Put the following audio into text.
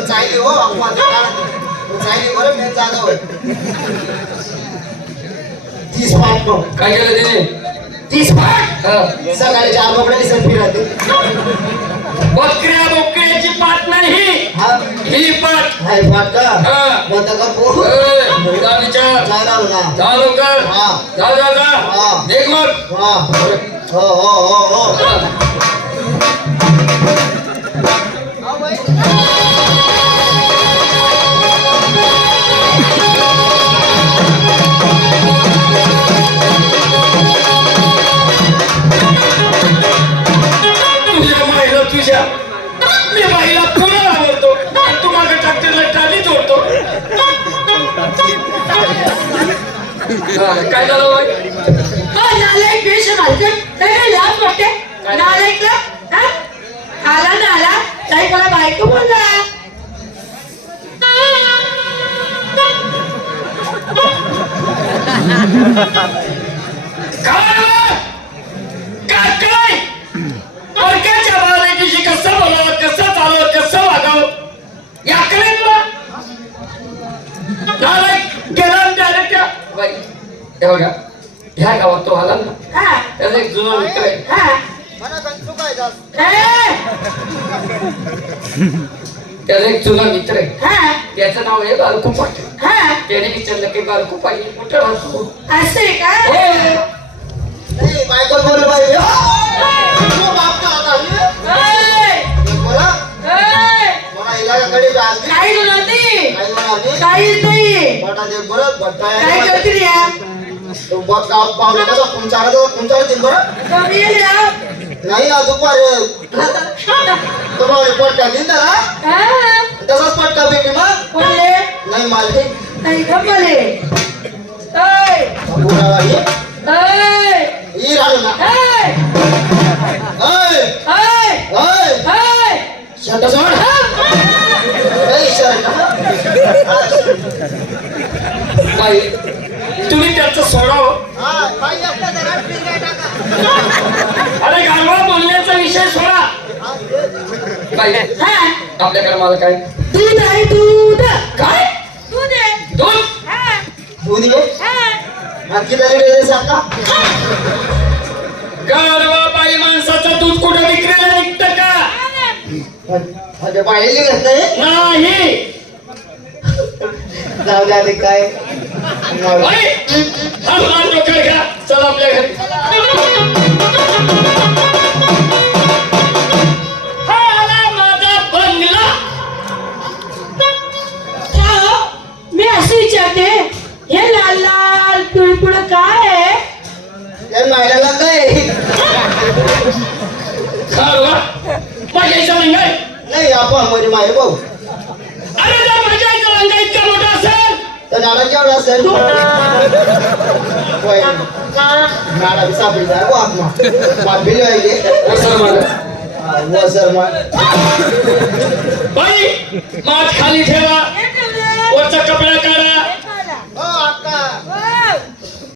चाहियो तो हो अपमान तीस पाठ काय केलं तिने तीस पाठ सकाळी चार बोकडे दिसत बकऱ्या पाठ नाही हा ही पाठ हाय पाठ का बंद का मुलगा विचार काय ना जा लवकर हा. जा जा जा हा. देख मग हा हो हो हो काय झालं बाई? नालायक वेष घालते काय काय लाज वाटते? नालायकला? हा? आला काही मला बायको बोलला काय काय काय परक्याच्या बाळाची कसं बोलावं कसं चालवं कसं वागावं याकडे डायरेक्ट गेला डायरेक्ट बाई हे बघा ह्या गावात तो आला ना हा त्याचा एक जुना मित्र आहे त्याचा एक जुना मित्र आहे. हा. त्याचं नाव आहे बालकू पाटील. हा. त्याने विचारलं की बालकू पाटील कुठं राहतो? असं का? हो. नाही बायको बोल. हो म्हणाली काहीच नाही. काय बटा करते रे या? तो बघ का पावले कसा कुंचाळा तो कुंचाळा दिन बरं? नाही ना दुपारी तुम्हाला पटका दिन ना? तसाच पटका भेटी मग. कोणले? नाही मालकी नाही राहू ना. शर्ट सोड शर्ट. बाई तुम्ही त्याचं सोडावं हा बाई एकटा जरा पिंगा टाका अरे गारवा बोलण्याचा विषय सोडा बाई हा, आपल्याकडे मला काय? दूध आहे दूध. काय? दूध आहे. दूध? हा, दूध ये हा. तरी वेळ सांगा गारवा बाई माणसाचं दूध कुठं विक्रीला निघतं का? अरे पाहिजे घेत नाही? नाही. जाऊ द्या ते काय? चल आपल्या घरी. विचारते हे लाल लाल पिळपुळ काय आहे? महिन्याला काय? गारवा माझ्या आईचा रंग आहे नाही आपण मध्ये माय भाऊ. अरे जर माझ्या रंग इतका मोठा असेल? तर नाला केवढा असेल? होय. बी सापडी जाय आहे मला सर मग. बाई माठ खाली ठेवा.